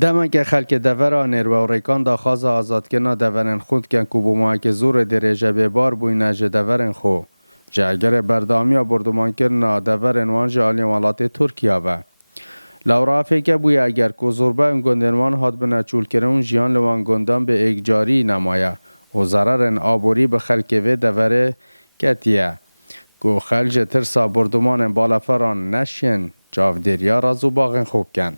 دمک خلک دور نیرو ریکان دا خواز آزاد کنا دورن خود کن کو بوما که زور درجه به بار بوینه جه دورن خو جه اگر بردامی بردمان کرنا دورن وانج آلی ولات ترکیه و لورافه که بوی اگر کو زوربه انگندنوان هاد بنا چول کرون جیان لوان گندان به اگجاری نمایه و ضررن آبوری به خلک و دوره کتیه کو خلج ترسا بردمان بالافران نشین جاودریا رازو باغن خوب کن.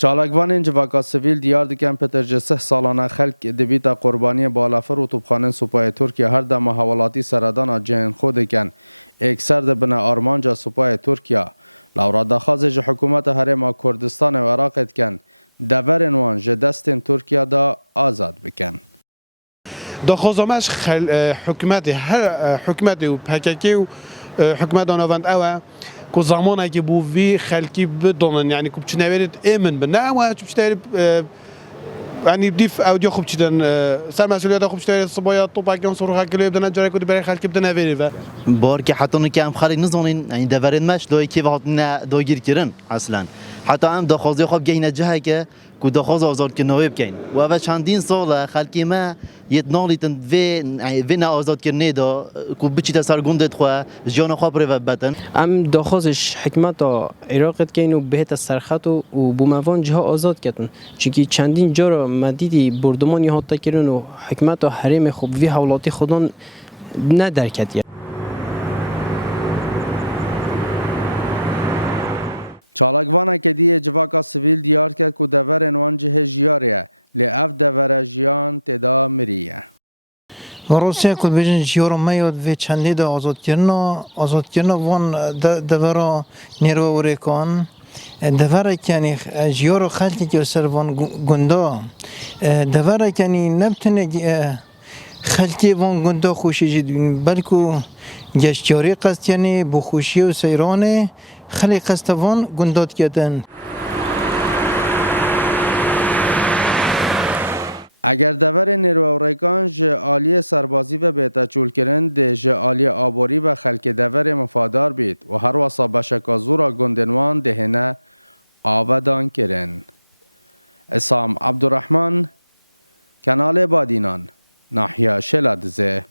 چالکوان جواکا سویل دیار دکن پتر 3 سالانه خلق دبیتا قربانی بالافر و توبخانه سپاه ترکیه هر دم حوالاتی سردان جهن خود کن اکثر ده بنا آرمانجا سپاه ترکیه لورا دخازج حکومت حرم کردستان و عراق کن دورن وان جدستن ترکیه دا آزاد بکن. دخوازمش حکومت هر حکومت و پککی و حکومت آنوند اوه که زمانی که بوی خلکی بدونن یعنی که بچنویرد ایمن بنا و بچنویرد یعنی دیف اودیا خوب چیدن سر مسئولیت خوب چیدن صبایات تو پاکیان سرخ کلی بدن جایی که برای خلکی بدن نویره بار که حتی نکیم خالی نزونین یعنی دورن مش دایی که وقت نه داگیر کردن اصلا حتی هم دخوازی خوب گینه جایی که دخواز آزاد که نویب کن و اول چندین سال خلکی ما یه نالیتن و نه آزاد کرده دا که بچیت سرگندت خواه جان خواب رو بدن ام دخوازش حکمت عراقت کن و بهت سرخط و بوموان جها آزاد کردن چونکه چندین جا مدیدی بردمانی حتی کردن و حکمت حریم خوب وی حولاتی خودان ندرکت. چالکوانه که دیه جواکا سویل دیار کرد که دورن وان جه جیاریه لی اف دور جیان تدا مریه. روسیه که بیشتر جیار میاد و چندی دا آزاد کردن وان دورا نیرو ریکان دوره کنی جیار خلکی که سر وان گندا دوره کنی نبتونه خلکی وان گندا خوشی جدید بلکه گشتیاری قصد یعنی بخوشی و سیرانه خلی قصد وان گندات کردن. اگر دور نیرو ریکان جه آلی سربازی و بیتا چول کرن ده جه آلی آبوری و خلک دور مفادار بید و هر واسا بشکا زورا گندنوان دهنه آودان کرن. اسام عبدالرحمن، کانال بادینان، ناحیه شلدزه.